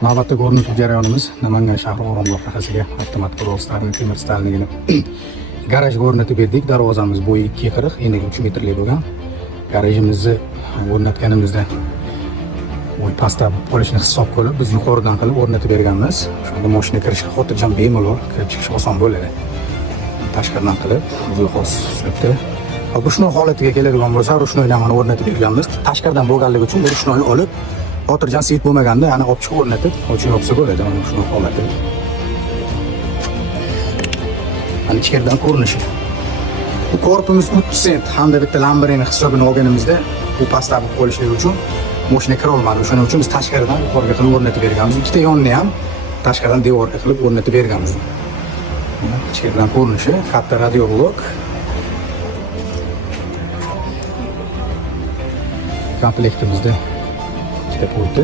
Navbatdagi o'rnatish jarayonimiz Namangan shahri Oromgoh shahriga avtomat qurollarning temir stalligini garajga o'rnatib berdik. Darvozamiz bo'yi 2,40, eniga 3 metrlik bo'lgan. Garajimizni o'rnatganimizda bo'y pastda bo'lishini hisob qilib, biz yuqoridan qilib o'rnatib berganmiz. Shunda mashina kirishga xotirjam bemalol kirib chiqish oson bo'ladi. Tashqaridan qilib, o'zi xos uslubda. Bu holatiga keladigan bo'lsa, rushnoyni ham o'rnatib berganmiz. Tashqaridan bo'lganligi uchun rushnoyni olib, xotirjam svet bo'lmaganda, ana olib chiqib o'rnatib, ochib yopsa bo'ladi. Mana shu holati. Ana ichkaridan ko'rinishi. Bu korpus 30 sent hamda bitta lambarini hisobini olganimizda, bu pastda qo'yishligi uchun mashina kira olmadi. O'shaning uchun biz tashqaridan yuqoriga qilib o'rnatib berganmiz. Ikkita yonni ham tashqaridan devorga qilib o'rnatib berganmiz. Ichkaridan ko'rinishi, katta radioblok. Komplektimizda ikkita pulti.